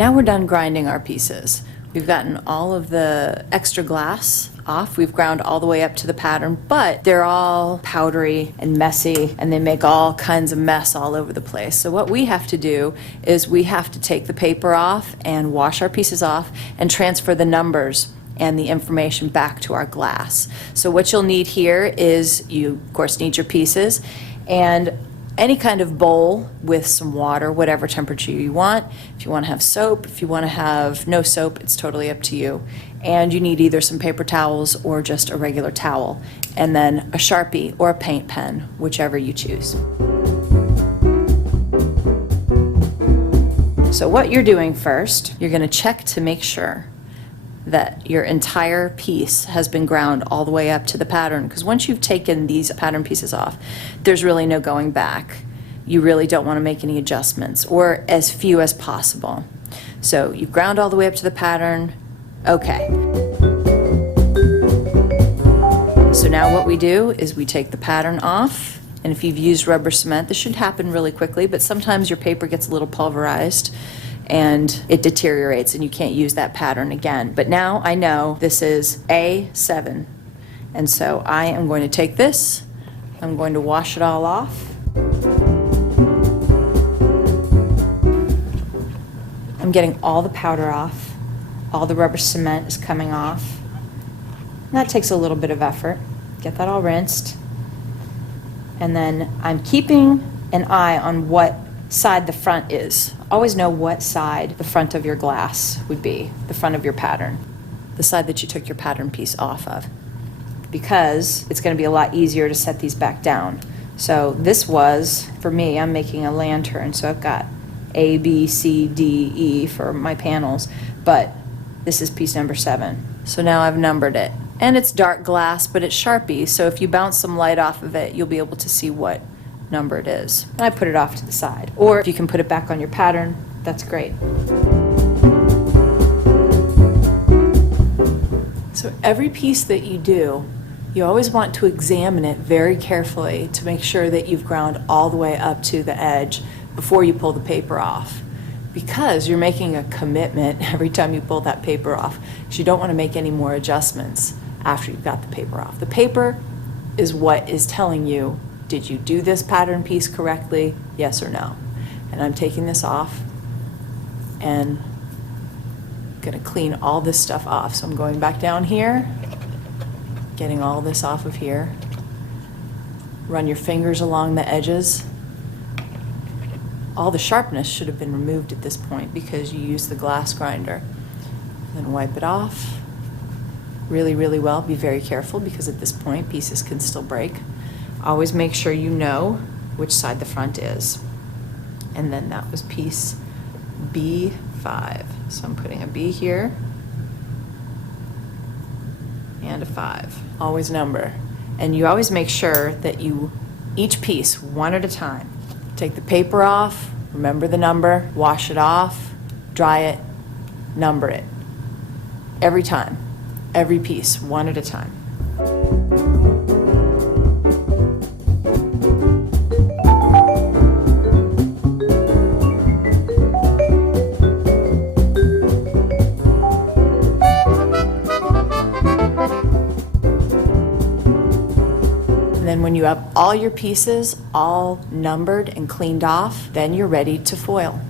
Now we're done grinding our pieces. We've gotten all of the extra glass off. We've ground all the way up to the pattern, but they're all powdery and messy, and they make all kinds of mess all over the place. So what we have to do is we have to take the paper off and wash our pieces off and transfer the numbers and the information back to our glass. So what you'll need here is, you of course need your pieces and any kind of bowl with some water, whatever temperature you want. If you want to have soap, if you want to have no soap, it's totally up to you. And you need either some paper towels or just a regular towel, and then a Sharpie or a paint pen, whichever you choose. So what you're doing first, you're going to check to make sure that your entire piece has been ground all the way up to the pattern, because once you've taken these pattern pieces off, there's really no going back. You really don't want to make any adjustments, or as few as possible. So you've ground all the way up to the pattern. Okay. So now what we do is we take the pattern off, and if you've used rubber cement, this should happen really quickly, but sometimes your paper gets a little pulverized and it deteriorates and you can't use that pattern again. But now I know this is A7, and so I am going to take this, I'm going to wash it all off. I'm getting all the powder off, all the rubber cement is coming off. And that takes a little bit of effort. Get that all rinsed. And then I'm keeping an eye on what side the front is. Always know what side the front of your glass would be, the front of your pattern, the side that you took your pattern piece off of, because it's going to be a lot easier to set these back down. So this was, for me, I'm making a lantern, so I've got A, B, C, D, E for my panels, but this is piece number 7. So now I've numbered it. And it's dark glass, but it's Sharpie, so if you bounce some light off of it, you'll be able to see what number it is. And I put it off to the side. Or if you can put it back on your pattern, that's great. So every piece that you do, you always want to examine it very carefully to make sure that you've ground all the way up to the edge before you pull the paper off. Because you're making a commitment every time you pull that paper off, because you don't want to make any more adjustments after you've got the paper off. The paper is what is telling you, did you do this pattern piece correctly, yes or no? And I'm taking this off and going to clean all this stuff off. So I'm going back down here, getting all this off of here. Run your fingers along the edges. All the sharpness should have been removed at this point because you used the glass grinder. Then wipe it off really, really well. Be very careful because at this point pieces can still break. Always make sure you know which side the front is. And then that was piece B5. So I'm putting a B here and a 5. Always number. And you always make sure that you, each piece, one at a time. Take the paper off, remember the number, wash it off, dry it, number it. Every time, every piece, one at a time. Then when you have all your pieces all numbered and cleaned off, then you're ready to foil.